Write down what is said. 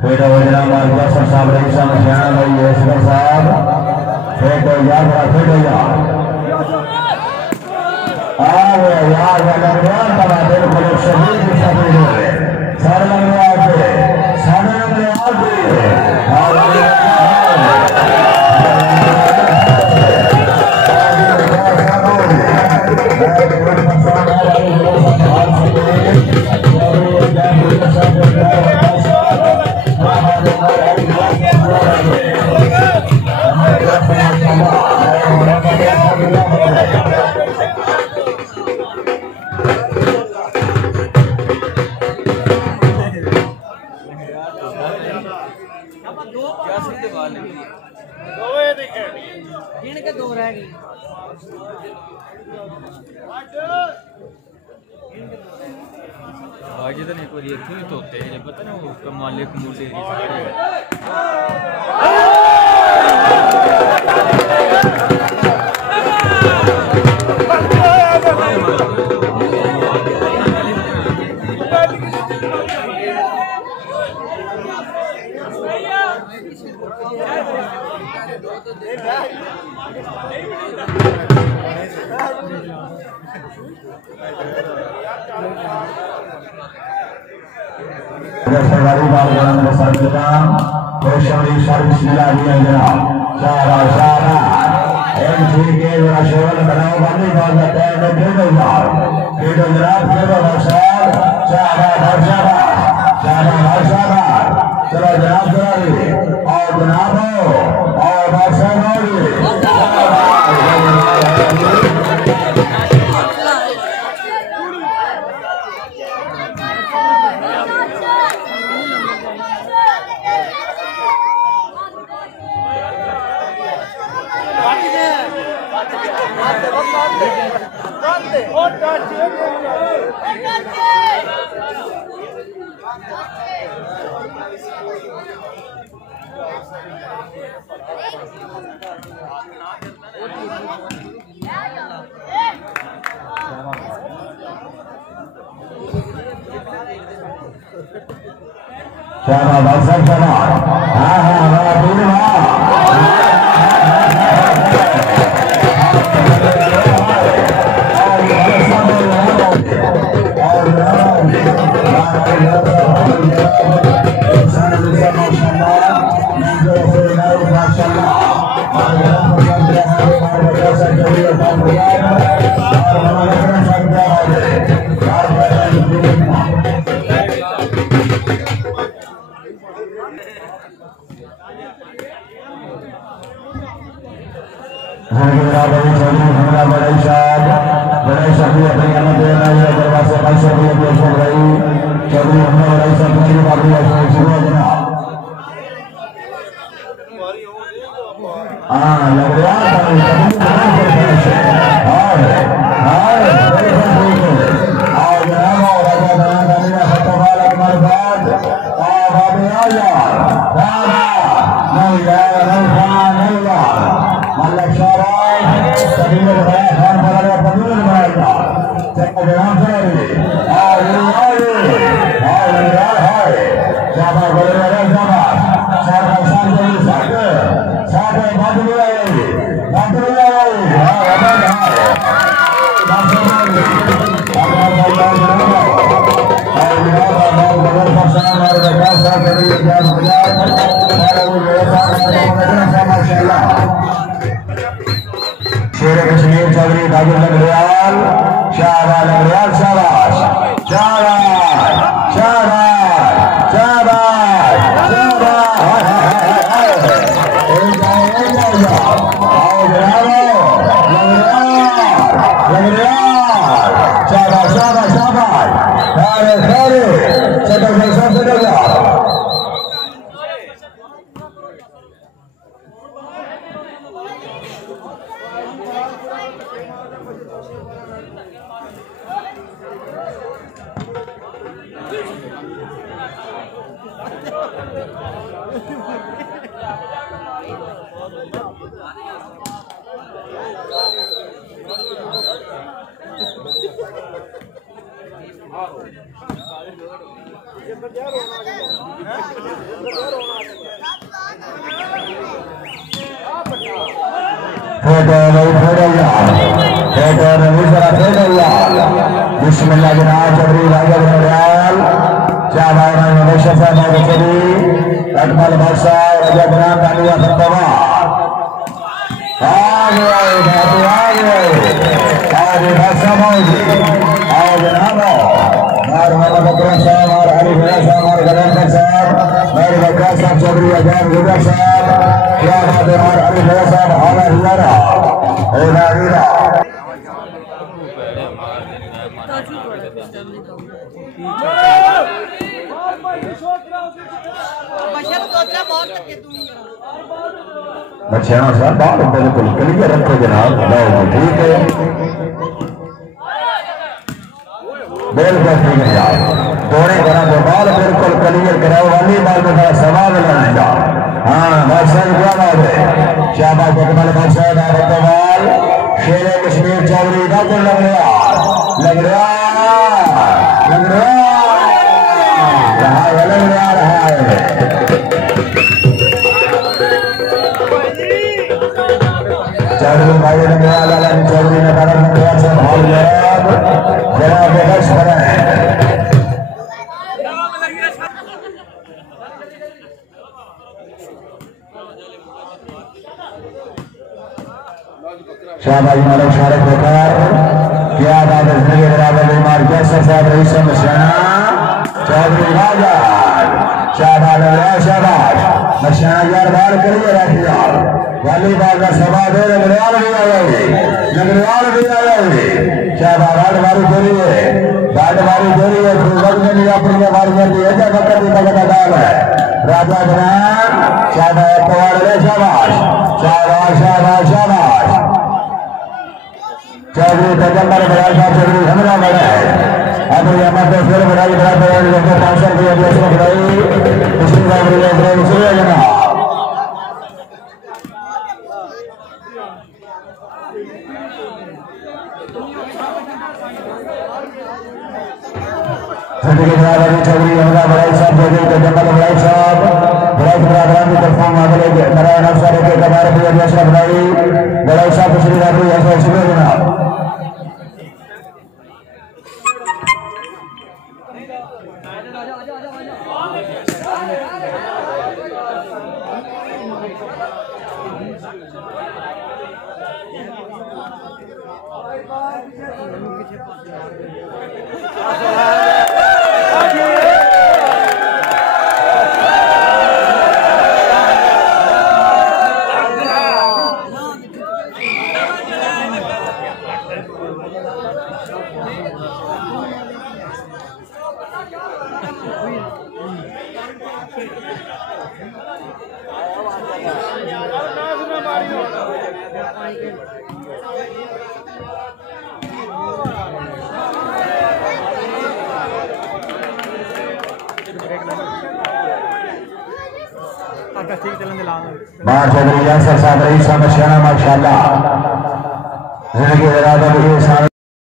फिर वजरा मार्ग साहब रही समझाना भाई एसगर साहब फिर याद रखे गया आवे यार लग रहा तब बिल्कुल शहीद की सभी होए सर लग रहा है सामने लग रहा आज तो नहीं कोई एक ही तोते हैं पता ना वो कमाले कमूले सरकारी बालगण में सर्वप्रथम वैष्णवी सर्विस मिला दिया जनाब शारा एमसी के सेवन बनाओ बंदी बात बताए तो डेढ़ जनाब शारा चलो जनाब और जनाब और बादशाह शाबाश बादशाह शाबाश हां हां बड़ा दूर बिस्मिल्लाह जनाब चौधरी राजा बंगाल शाहबाज मवेशा साहब चौधरी अकमल बादशाह राजा जनाब तालिया फतवा आज बादशाह मौजी आओ जनाब और मोहम्मद अकरम साहब और अली भैया साहब और गदर साहब मेरे बकरा साहब चौधरी अजय गुजर साहब क्या बात है और अली भैया साहब आला हिलारा ओला हीरा बच्चियां साहब बाल बिल्कुल क्लियर रखो जनाब ठीक है बिल्कुल ठीक है यार थोड़ी तरह के बाल बिल्कुल क्लियर कराओ वाली बाल में थोड़ा सवाल लगाने हाँ बादशाह क्या बात है शाहबाज अकमल बादशाह बाल शेर कश्मीर चौधरी का तो लग रहा है चौधरी भाई चौधरी ने से भाग जनाब बख्श बनाए शाहबाज मलिक शारक बेकार क्या बात है जिंदगी बराबर बीमार जैसा साहब रईस मशाना चौधरी राजा शाहबाज मशाना यार बार करिए रखी यार वॉलीबॉल का सभा दे नगरवाल भी आ जाएगी शाहबाज बारी जोरी है वक्त में नहीं अपनी बारी करती है जब वक्त की तक डाल है राजा जनाब शाहबाज शाबाश चौधरी तजम्बर बड़ाई साहब चौधरी हमला बड़ा है अब यहाँ पे फिर बड़ाई बड़ा लोगों 500 रुपये बढ़ाई पिछली बार जना चौधरी हमला बड़ाई साहब चौधरी तजम्बर बड़ाई साहब बड़ाई बराबर की तरफ नारायण अफसर के कबार बड़ाई साहब पिछली बार जनाब चौधरी यासर साहब रईस मशाना माशाल्लाह जिंदगी बराबर